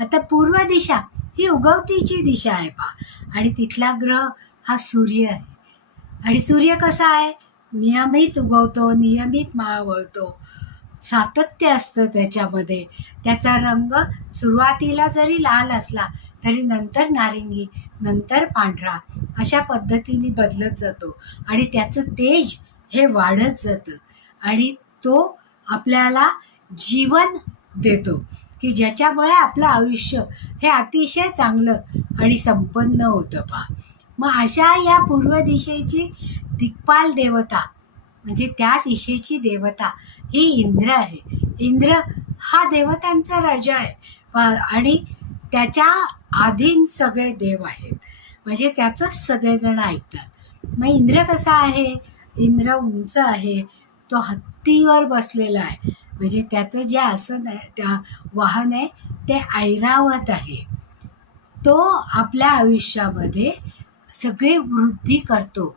आता पूर्व दिशा ही उगवतीची दिशा आहे पहा, आणि तिथला ग्रह हा सूर्य आहे. आणि सूर्य कसा आहे? नियमित उगवतो, नियमित मावळतो, सातत्य असतं त्याच्यामध्ये. त्याचा रंग सुरुवातीला जरी लाल असला तरी नंतर नारिंगी, नंतर पांढरा, अशा पद्धतीने बदलत जातो. आणि त्याचं तेज हे वाढत जातं आणि तो आपल्याला जीवन देतो, की ज्याच्यामुळे आपलं आयुष्य हे अतिशय चांगलं आणि संपन्न होतं पहा. मग अशा या पूर्व दिशेची दिक्पाल देवता म्हणजे त्या दिशेची देवता ही इंद्र आहे. इंद्र हा देवतांचा राजा आहे आणि त्याच्या आधीन सगळे देव आहेत, म्हणजे त्याचंच सगळेजण ऐकतात. मग इंद्र कसा आहे? इंद्र उंच आहे, तो हत्तीवर बसलेला आहे, म्हणजे त्याचं जे आसन आहे, त्या वाहन आहे ते ऐरावत आहे. तो आपल्या आयुष्यामध्ये सगळी वृद्धी करतो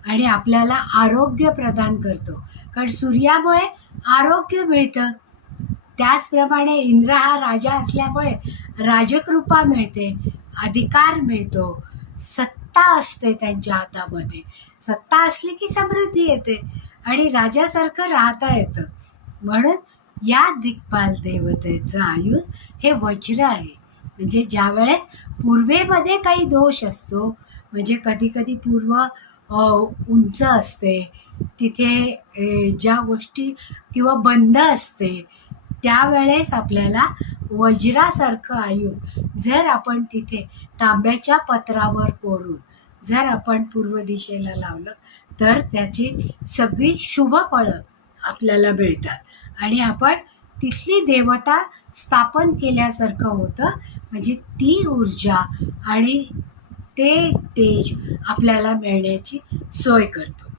आणि आपल्याला आरोग्य प्रदान करतो, कारण सूर्यामुळे आरोग्य मिळतं. त्याचप्रमाणे इंद्र हा राजा असल्यामुळे राजकृपा मिळते, अधिकार मिळतो, सत्ता असते त्यांच्या हातामध्ये. सत्ता असली की समृद्धी येते आणि राजासारखं राहता येतं. म्हणून या दिक्पाल देवतेचं आयुध हे वज्र आहे. म्हणजे ज्यावेळेस पूर्वेमध्ये काही दोष असतो, म्हणजे कधी कधी पूर्व उंच असते, तिथे ज्या गोष्टी किंवा बंद असते, त्यावेळेस आपल्याला वज्रासारखं आयुध जर आपण तिथे तांब्याच्या पत्रावर कोरून जर आपण पूर्व दिशेला लावलं तर त्याची सगळी शुभ फळं आपल्याला मिळतात आणि आपण तिथली देवता स्थापन केल्यासारखं होतं. म्हणजे ती ऊर्जा आणि ते तेज आपल्याला मिळण्याची सोय करतो.